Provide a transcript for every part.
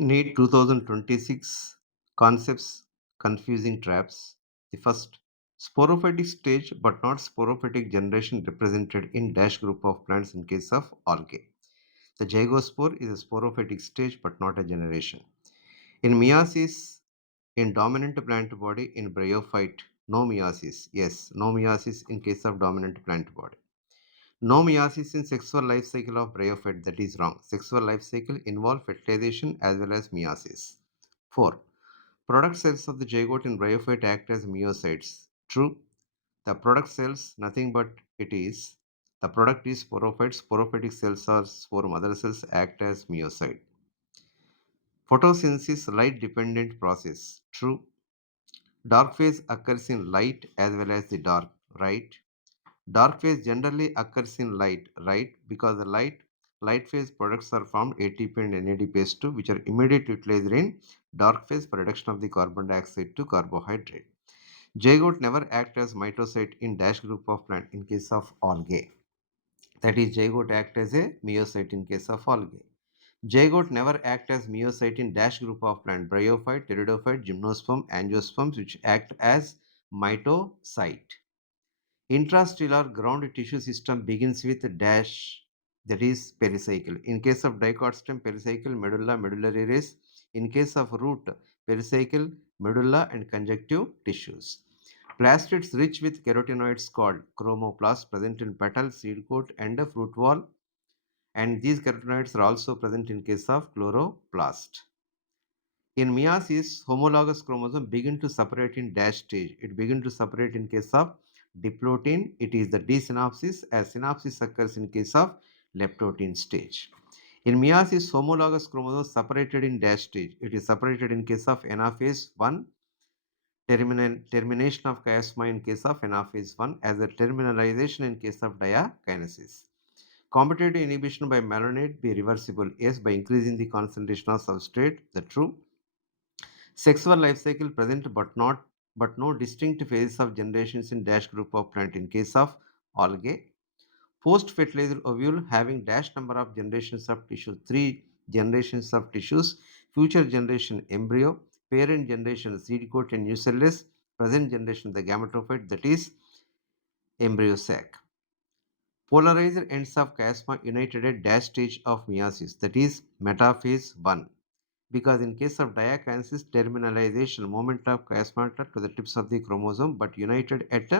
NEET 2026 concepts confusing traps. The first, sporophytic stage but not sporophytic generation represented in dash group of plants in case of algae. The zygospore is a sporophytic stage but not a generation. In meiosis, in dominant plant body, in bryophyte, no meiosis. Yes, no meiosis in case of dominant plant body. No meiosis in sexual life cycle of bryophyte. That is wrong. Sexual life cycle involve fertilization as well as meiosis. 4. Product cells of the zygote in bryophyte act as meiocytes. True. The product cells nothing but it is. The product is sporophyte. Sporophytic cells or spore mother cells act as meiocyte. Photosynthesis light dependent process. True. Dark phase occurs in light as well as the dark. Right. Dark phase generally occurs in light, right? Because the light phase products are formed ATP and NADPase2, which are immediately utilized in dark phase for reduction of the carbon dioxide to carbohydrate. Zygote never act as mitocyte in dash group of plant in case of algae. That is, zygote act as a meiocyte in case of algae. Zygote never act as meiocyte in dash group of plant, bryophyte, pteridophyte, gymnosperm, angiosperms, which act as mitocyte. Intrastellar ground tissue system begins with dash, that is pericycle. In case of dicot stem, pericycle, medulla, medullary rays. In case of root, pericycle, medulla, and conjunctive tissues. Plastids rich with carotenoids called chromoplasts present in petal, seed coat, and fruit wall. And these carotenoids are also present in case of chloroplast. In meiosis, homologous chromosome begin to separate in dash stage. It begin to separate in case of diplotin. It is the desynapsis, as synapsis occurs in case of leptotin stage. In meiosis, homologous chromosome separated in dash stage. It is separated in case of anaphase 1, termination of chiasma in case of anaphase 1, as a terminalization in case of diakinesis. Competitive inhibition by malonate be reversible, yes, by increasing the concentration of substrate, the true. Sexual life cycle present but no distinct phases of generations in dash group of plant in case of algae. Post fertilizer ovule having dash number of generations of tissue, 3 generations of tissues, future generation embryo, parent generation seed coat and nucellus, present generation the gametophyte, that is embryo sac. Polarized ends of chiasma united at dash stage of meiosis, that is metaphase 1. Because in case of diakinesis, terminalization moment of chiasmata to the tips of the chromosome but united at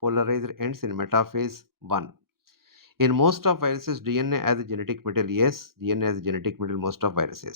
polarized ends in metaphase 1. In most of viruses, DNA as a genetic material, yes, DNA as a genetic material most of viruses.